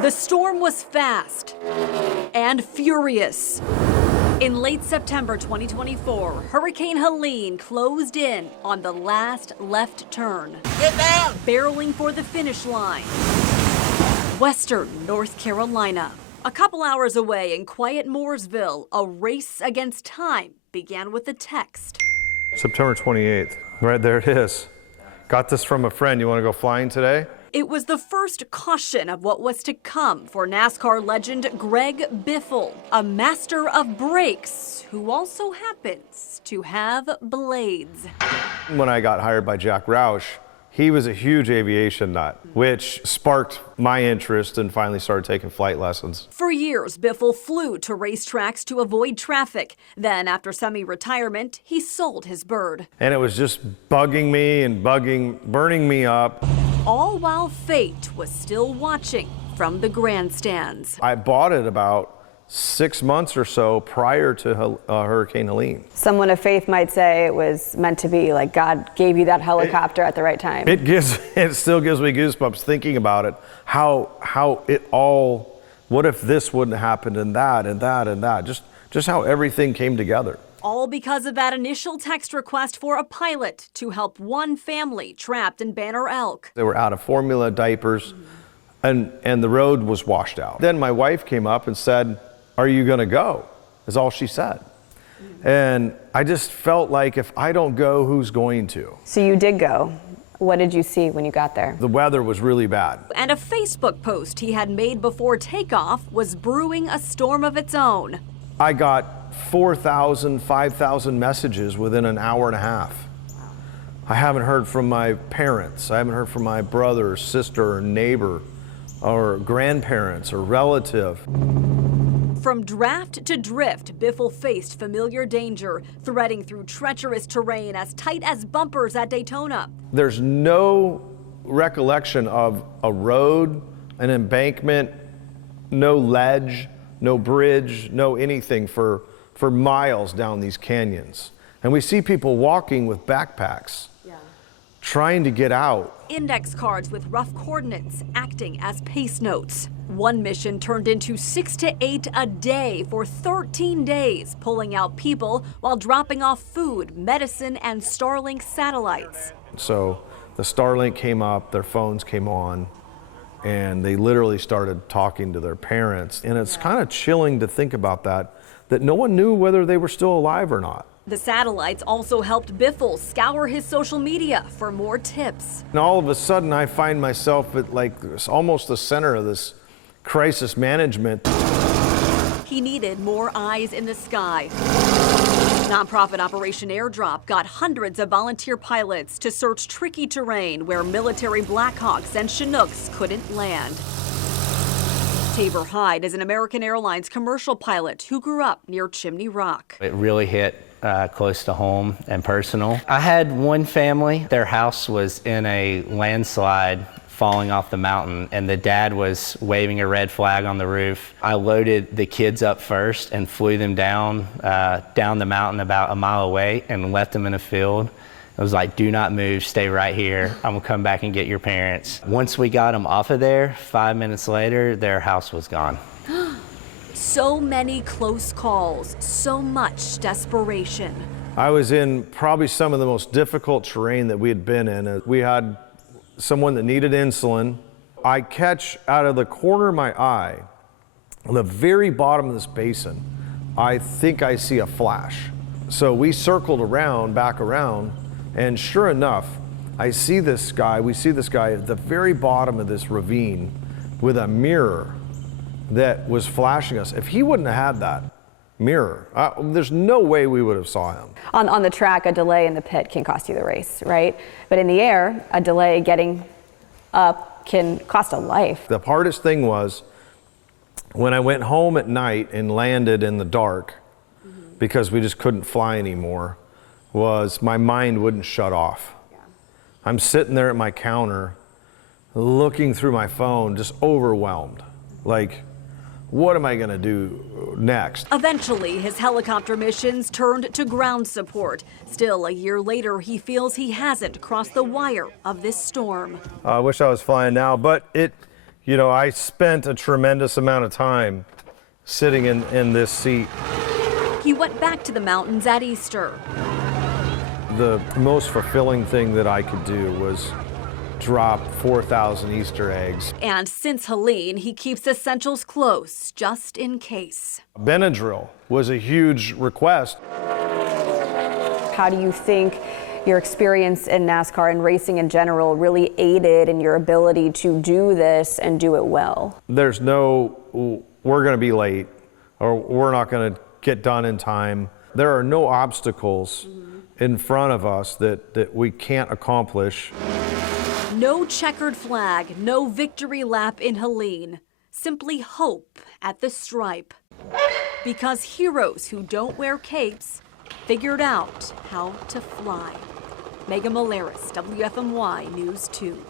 The storm was fast and furious. In late September 2024, Hurricane Helene closed in on the last left turn. Get down! Barreling for the finish line. Western North Carolina. A couple hours away in quiet Mooresville, a race against time began with a text. September 28th. Right there it is. Got this from a friend. You want to go flying today? It was the first caution of what was to come for NASCAR legend Greg Biffle, a master of brakes who also happens to have blades. When I got hired by Jack Roush, he was a huge aviation nut, which sparked my interest and finally started taking flight lessons. For years, Biffle flew to racetracks to avoid traffic. Then, after semi-retirement, he sold his bird. And it was just bugging me and burning me up. All while fate was still watching from the grandstands. I bought it about 6 months or so prior to Hurricane Helene. Someone of faith might say it was meant to be, like God gave you that helicopter at the right time. It still gives me goosebumps thinking about it. How it all, what if this wouldn't have happened and that and that and that, just how everything came together. All because of that initial text request for a pilot to help one family trapped in Banner Elk. They were out of formula, diapers, and the road was washed out. Then my wife came up and said, "Are you gonna go?" is all she said. And I just felt like if I don't go, who's going to? So you did go. What did you see when you got there? The weather was really bad. And a Facebook post he had made before takeoff was brewing a storm of its own. I got 4,000, 5,000 messages within an hour and a half. I haven't heard from my parents. I haven't heard from my brother or sister or neighbor or grandparents or relative. From draft to drift, Biffle faced familiar danger, threading through treacherous terrain as tight as bumpers at Daytona. There's no recollection of a road, an embankment, no ledge, no bridge, no anything for miles down these canyons. And we see people walking with backpacks, trying to get out. Index cards with rough coordinates acting as pace notes. One mission turned into 6 to 8 a day for 13 days, pulling out people while dropping off food, medicine, and Starlink satellites. So the Starlink came up, their phones came on, and they literally started talking to their parents. And it's kind of chilling to think about that no one knew whether they were still alive or not. The satellites also helped Biffle scour his social media for more tips. And all of a sudden I find myself at like almost the center of this crisis management. He needed more eyes in the sky. Nonprofit Operation Airdrop got hundreds of volunteer pilots to search tricky terrain where military Blackhawks and Chinooks couldn't land. Tabor Hyde is an American Airlines commercial pilot who grew up near Chimney Rock. It really hit close to home and personal. I had one family, their house was in a landslide falling off the mountain, and the dad was waving a red flag on the roof. I loaded the kids up first and flew them down the mountain about a mile away and left them in a field. I was like, do not move, stay right here. I'm gonna come back and get your parents. Once we got them off of there, 5 minutes later, their house was gone. So many close calls, so much desperation. I was in probably some of the most difficult terrain that we had been in. We had someone that needed insulin. I catch out of the corner of my eye, on the very bottom of this basin, I think I see a flash. So we circled around, back around, and sure enough, we see this guy at the very bottom of this ravine with a mirror that was flashing us. If he wouldn't have had that mirror, there's no way we would have saw him. On the track, a delay in the pit can cost you the race, right? But in the air, a delay getting up can cost a life. The hardest thing was when I went home at night and landed in the dark, because we just couldn't fly anymore, was my mind wouldn't shut off. I'm sitting there at my counter looking through my phone, just overwhelmed. Like, what am I gonna do next? Eventually, his helicopter missions turned to ground support. Still, a year later, he feels he hasn't crossed the wire of this storm. I wish I was flying now, but You know, I spent a tremendous amount of time sitting in this seat. He went back to the mountains at Easter. The most fulfilling thing that I could do was drop 4,000 Easter eggs. And since Helene, he keeps essentials close, just in case. Benadryl was a huge request. How do you think your experience in NASCAR and racing in general really aided in your ability to do this and do it well? There's no, we're going to be late, or we're not going to get done in time. There are no obstacles in front of us that we can't accomplish. No checkered flag, no victory lap in Helene. Simply hope at the stripe. Because heroes who don't wear capes figured out how to fly. Megan Molaris, WFMY News 2.